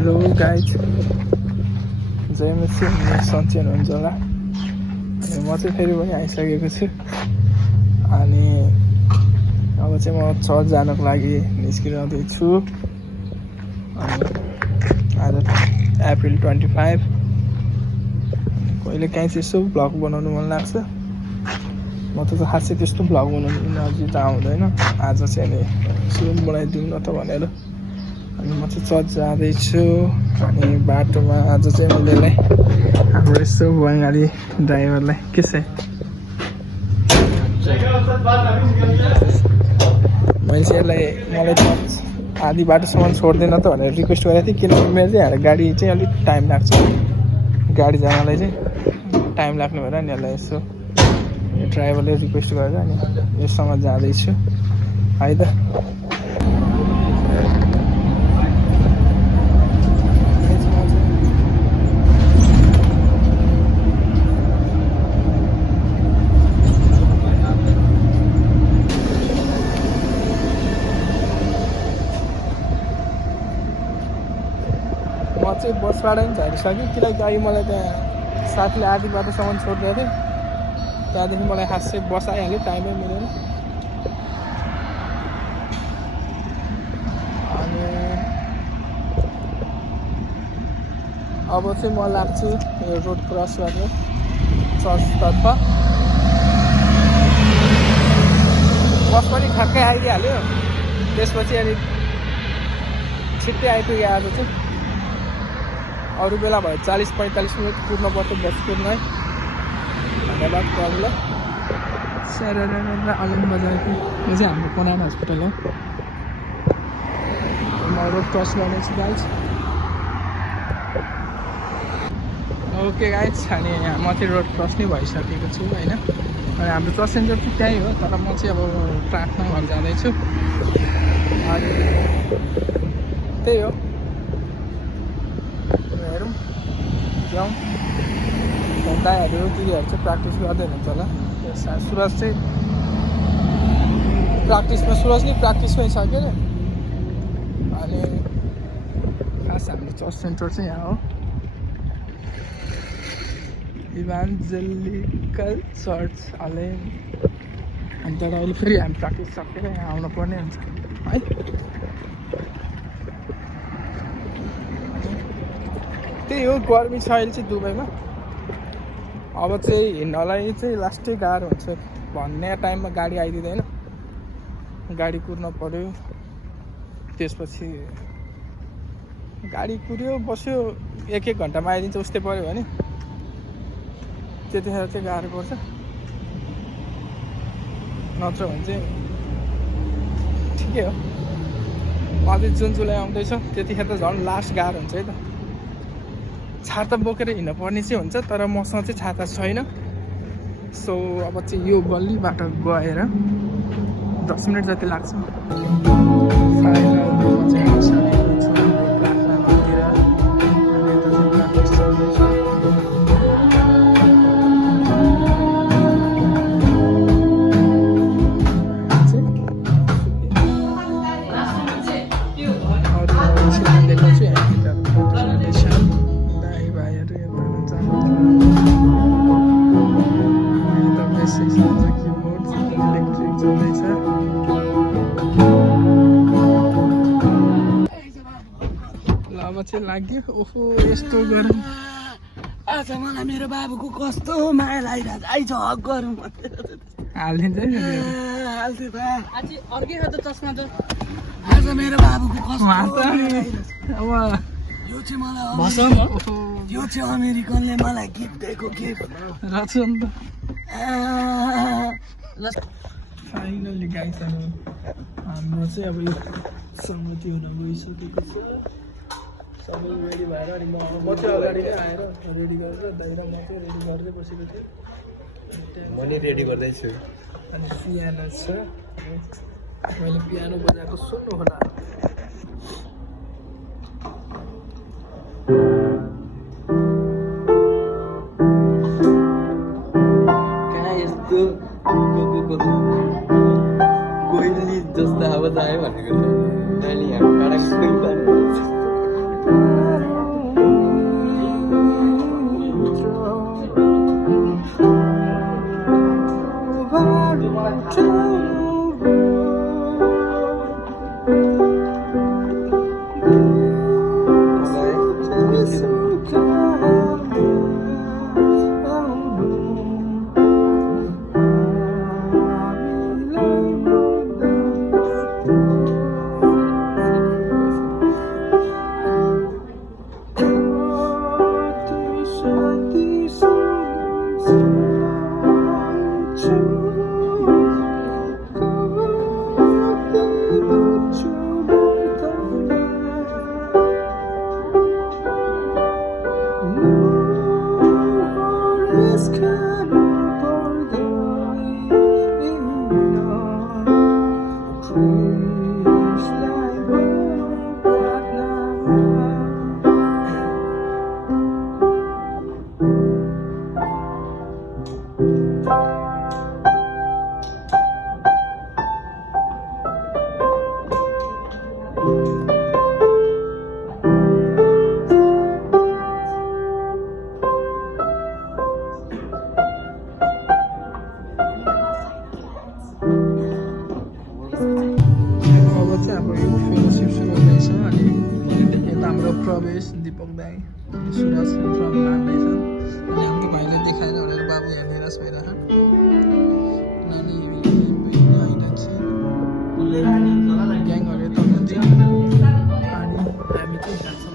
Hello guys, जय मसी सन्चै हुनुहुन्छ होला। म चाहिँ फेरि पनि आइसकेको छु अनि अब चाहिँ म चर्च जानको लागि निस्किरहँदैछु। अनि आज अप्रिल 25 कहिले काहीँ चाहिँ यसो भ्लग बनाउनु मन लाग्छ। म त खासै त्यस्तो भ्लग बनाउनु इनर्जी त आउँदैन। आज चाहिँ अनि यसो बनाइदिउँ न त भनेर अनि म चाहिँ चर्च जाँदैछु। अनि बाटोमा आज चाहिँ मैले हाम्रो यसो बङ्गाली ड्राइभरलाई के छ मैले चाहिँ मलाई चर्च आधी बाटोसम्म छोड्दैन त भनेर रिक्वेस्ट गरेको थिएँ। किनभने मेरो चाहिँ यहाँ गाडी चाहिँ अलिक टाइम लाग्छ, गाडी जानलाई चाहिँ टाइम लाग्ने भएर अनि यसलाई यसो ड्राइभरले रिक्वेस्ट गरेर अनि योसँग जाँदैछु है त। म चाहिँ बसबाट पनि झरिसकेँ किनकि अघि मलाई त्यहाँ साथीले आधी बाटोसम्म छोडिदिएको थियो। त्यहाँदेखि मलाई खासै बस आइहाल्यो, टाइमै मिलेन। अनि अब चाहिँ म लाग्छु यो रोड क्रस गरेर चर्चतर्फ। बस पनि ठ्याक्कै आइहाल्यो, त्यसपछि अनि छिट्टै आइपुग्यो। आज चाहिँ अरू बेला भयो 40-45 मिनट कुर्नुपर्छ बस कुर्नै। धन्यवाद प्रभुलाई। आलम बजारको यो चाहिँ हाम्रो कनान हस्पिटल हो। म रोड क्रस गर्नेछु गाइज। ओके गाइज, अनि म चाहिँ रोड क्रस नै भइसकेको छु होइन। अनि हाम्रो चर्च सेन्टर चाहिँ त्यहीँ हो, तर म चाहिँ अब प्रार्थना घर जाँदैछु। अनि त्यही हो, हेरौँ जाउँ। दाइहरू दिदीहरू चाहिँ प्र्याक्टिस गर्दै हुनुहुन्छ होला। सुरज चाहिँ सुरज नै प्र्याक्टिसमै छ के अरे। अनि खास हाम्रो चर्च सेन्टर चाहिँ यहाँ हो, इभान्जेलिकल चर्च अलेन। अनि तर अहिले फेरि हामी प्र्याक्टिस सकेर यहाँ आउनु पर्ने हुन्छ है। त्यही हो, गर्मी छ अहिले चाहिँ दुबईमा। अब चाहिँ हिँड्नलाई चाहिँ लास्टै गाह्रो हुन्छ, भन्ने टाइममा गाडी आइदिँदैन, गाडी कुर्न पऱ्यो। त्यसपछि गाडी कुर्यो बस्यो 1-1 घन्टामा आइदिन्छ उस्तै पऱ्यो भने त्यतिखेर चाहिँ गाह्रो पर्छ। नत्र भने चाहिँ ठिकै हो। अझै जुन जुलाई आउँदैछ त्यतिखेर त झन् लास्ट गाह्रो हुन्छ है त। छाता बोकेर हिँड्नु पर्ने चाहिँ हुन्छ, तर मसँग चाहिँ छाता छैन। सो अब चाहिँ यो गल्ली बाटो गएर 10 मिनट जति लाग्छ। अब चाहिँ लाग्यो। ओहो यस्तो गरम। आज मलाई मेरो बाबुको कस्तो माया लागिरहेको छ। आइज हक गरौँ हालिदिन्छ है हाल्थ्यो बा। आज अर्कै खालको चस्मा छ। आज मेरो बाबुको कस्तो अब यो चाहिँ मलाई यो चाहिँ अमेरिकनले मलाई गिफ्ट दिएको गिफ्ट रहेछ नि त। फाइनली गाइस हाम्रो चाहिँ अब यो संगति हुन गइसकेको छ। सबै रेडी भएर अनि म चाहिँ अगाडि नै आएर रेडी गरेर दाइरा म चाहिँ रेडी गरेर बसेको थिएँ। म नि रेडी गर्दैछु। अनि पियानो छ, मैले पियानो बजाएको सुन्नु होला। कहाँ यस्तो कोइली जस्तो आवाज आयो भनेको अहिले यहाँ प्रवेश दीपक दाई सुरज फ्रम नान्दैछन् अनि हाम्रो भाइले देखाएर भनेर बाबु यहाँ निराश भइरहेछन् नानी ग्याङहरू यता हुनुहुन्थ्यो अनि हामी चाहिँ खान्छौँ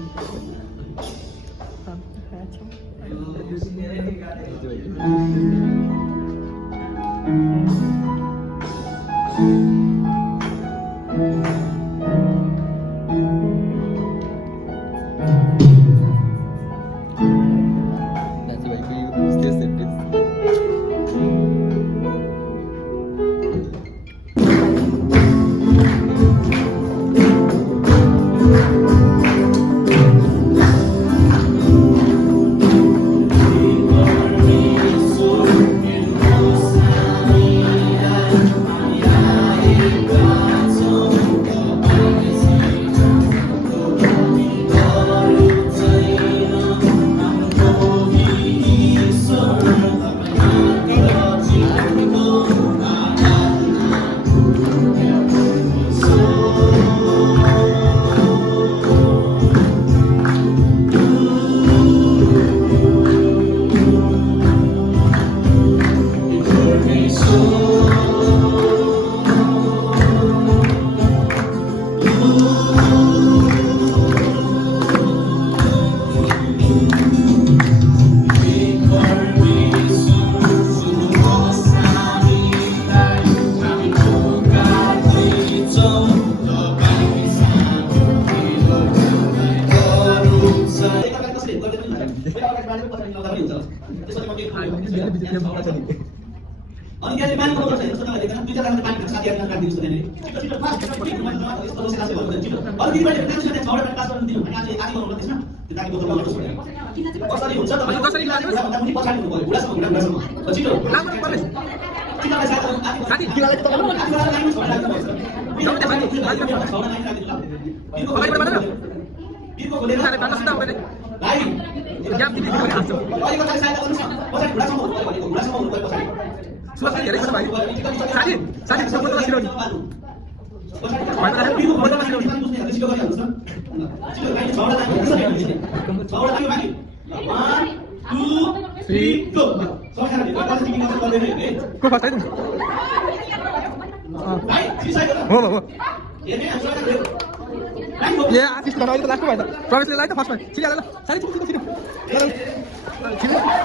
प्रवेशले लाइट फर्स्टमा छिटो ल सारी छिटो छिटो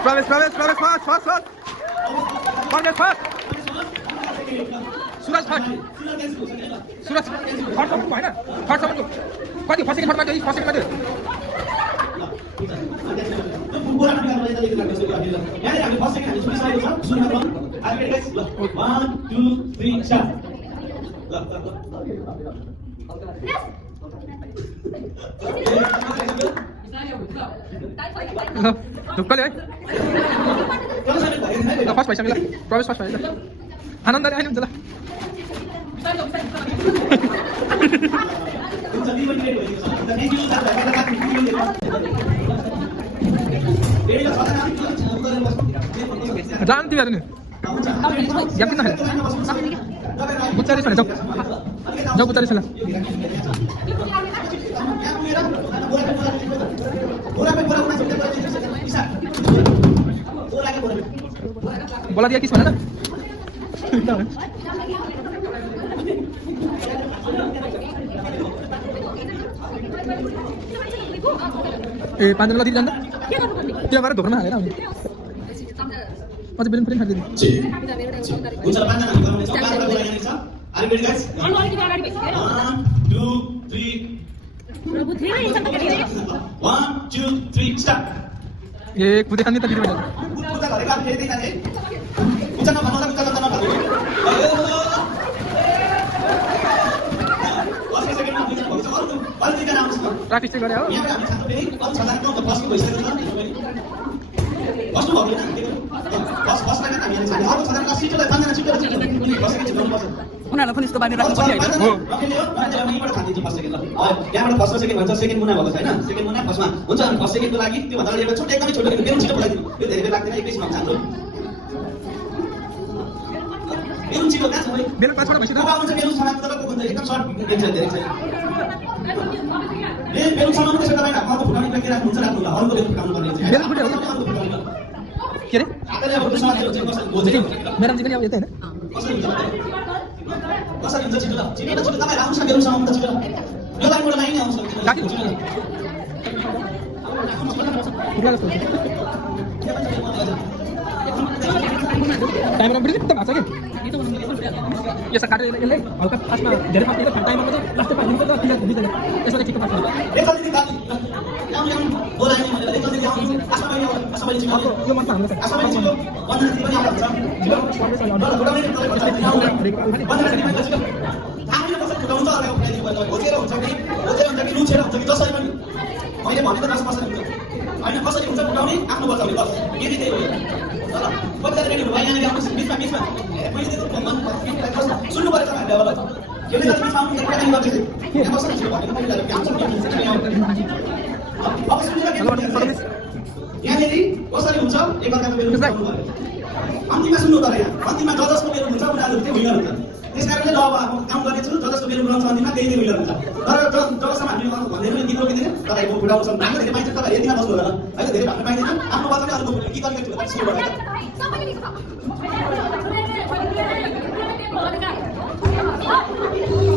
प्रवेश प्रवेश प्रवेश फास्ट फास्ट फास्ट प्रवेश fast Suraj fast Suraj first सम्मको हैन फर्स्ट सम्मको कति फर्स्ट सेकेन्ड फर्स्ट सेकेन्ड मात्रै ढुक्कले है फर्स्ट भइसक्यो ल प्रवेश फर्स्ट भयो ल आनन्दले आइनुहुन्छ ल जान तिमीहरू नि यहाँ किन नखाने बुच्चारी छ जाऊ जाऊ बुच्चारी छ ल बोला दिया किस ना ए 5 दिन लगी जांदा त्यो हमारा धोरमा हालेर आउने अझ बेलुन पनि खाइदिनु हुन्छ 5 जना हामी गर्ने छ आर रेडी गाइस 1 2 3 प्रभु धेरै छ त 1 2 3 स्टार्ट ए कुदे खाने त दिनु पर्छ कुदा घरे काम फेरि दिन्छ है कुचा नभन्नुला कुचा नभन्नु अस्ति सेकेन्डमा हुन्छ अरु दिन आउँछ प्र्याक्टिस चाहिँ गरे हो यहाँ हामी साथै फेरि अरु छजना त फर्स्ट भइसक्यो नि फर्स्ट भयो नि फर्स्ट लागि हामी यहाँ अरु छजना सिटलाई पाँचजना सिटलाई बसेको चाहिँ गर्नुपर्छ उनीहरुलाई पनि यस्तो बानी राख्नु पर्छ हैन हो हामी यहाँबाट खादिन्छ फर्स्ट सेकेन्ड ल यहाँबाट फर्स्ट सेकेन्ड भन्छ सेकेन्ड मुना भएको छैन सेकेन्ड मुना फर्स्टमा हुन्छ अनि फर्स्ट सेकेन्डको लागि त्यो भन्दा एउटा छोटो एकदमै छोटो बेलुन छिटो बोलाइदिनु यो धेरै बेर लाग्दैन एकैछिनमा हुन्छ हाम्रो बेलुन छिटो कहाँ छ बेलुन पाछबाट भइसक्यो अब आउँछ बेलुन समाप्त गरेर को हुन्छ एकदम सर्ट देख्छ धेरै छैन बेलुकासम्म त्यसो तपाईँ घरको फुटाउने व्यक्ति राख्नुहुन्छ राख्नुहुन्न अरूको बेलुका फुटाउनु पर्ने हुन्छ बेलुका फुटाउने? के अरे हातले अब त्यसमा के हुन्छ कसरी गोजेको मेडम चाहिँ पनि अब यतै होइन कसरी हुन्छ कसरी हुन्छ छिटो ल छिटो छिटो तपाईँ राख्नुहोस् न बेलुकासम्म त छिटो यो लाइनबाट लाइन आउँछ राखी छिटो टाइममा पनि एकदम भएको छ कि यसो काटेर यसले हल्का फास्टमा धेरै फास्ट दिँदा टाइममा चाहिँ लास्टै पाइदिन्छ त क्लियर दिँदैन यसमा चाहिँ ठिक्क पार्छ रेखा दिदी बाकी आउनु बोलाइ भनेर रेखा दिदी आउनु आसमा पनि छिटो यो मनमा हाम्रो आसमा पनि छिटो बन्द दिदी पनि आउँछ फुटाउने आफूले कसरी फुटाउँछ अर्को फुटाइदिनु खोजेर हुन्छ कि लुचेर हुन्छ कि जसरी पनि मैले भनेको जस्तो कसरी हुन्छ होइन कसरी हुन्छ फुटाउने आफ्नो बचाउने बस यदि त्यही हो ल कतिजना रेडी भयो यहाँनिर आउनुहोस् बिचमा बिचमा सुन्नु पऱ्यो तपाईँहरूले अब यो बिचमा आउनु त प्लानिङ गर्छु यहाँ बस्नु छिटो भनेको मैले अब सुन्नु यहाँनिर कसरी हुन्छ एकअर्काको बेलुका अन्तिममा सुन्नु तर यहाँ अन्तिममा जसको बेलुका हुन्छ उनीहरू त्यो विनर हुन्छ त्यस कारणले ल अब काम गर्नेछु जसको बेलुका हुन्छ अन्तिममा त्यही विनर हुन्छ तर जबसम्म हामीले भन्दै पनि गीत रोकिँदैन तपाईँको फुटाउँछन् भाग्न धेरै पाइन्छ तपाईँ यतिमा बस्नु होला होइन धेरै भाग्न पाइँदैन आफ्नो बचाउने अरूको गीत अलिकति सुरु गर्छ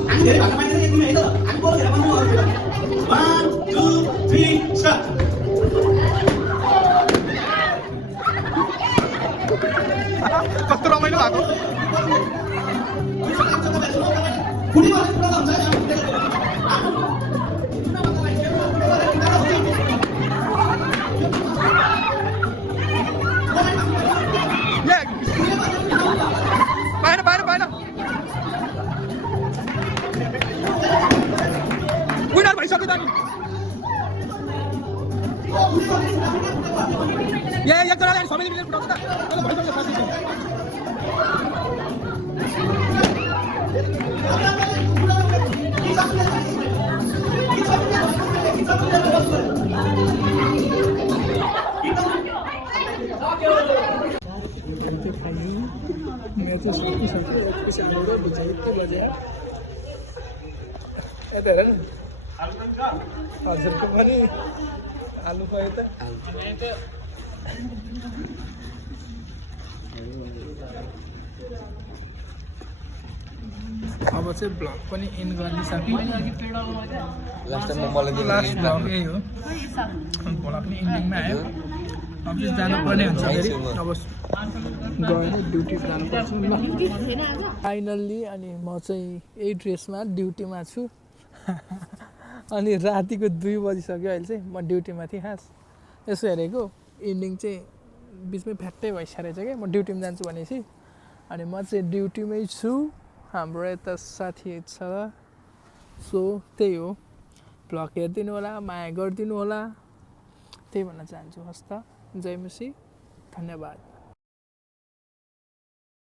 हामी धेरै भाग्न पाइँदैन यतिमा है त हामी बोल धेरै भन्नु 1 2 3 स्टार्ट कस्तो रमाइलो भएको बाहिर बाहिर बाहिर विनर भइसक्यो त नि एकजनाले सबैले मिलेर फुटाउँछ त हजुरको पनि आलु पायो त अब चाहिँ ब्लग पनि एन्ड गरिसक्यो लास्ट टाइममा मलाई लास्ट ब्लग यही हो ब्लग पनि इन्डिङमा आयो अब चाहिँ जानुपर्ने हुन्छ फेरि अब गएर ड्युटी जानुपर्छ ल फाइनल्ली अनि म चाहिँ यही ड्रेसमा ड्युटीमा छु अनि रातिको 2 बजिसक्यो अहिले चाहिँ म ड्युटीमा थिएँ खास यसो हेरेको इन्डिङ चाहिँ बिचमै फ्याट्टै भइसकेको रहेछ क्या म ड्युटीमा जान्छु भनेपछि अनि म चाहिँ ड्युटीमै छु हाम्रो यता साथी छ सो त्यही हो ब्लग हेरिदिनु होला माया गरिदिनु होला त्यही भन्न चाहन्छु हस् त जय मसी धन्यवाद।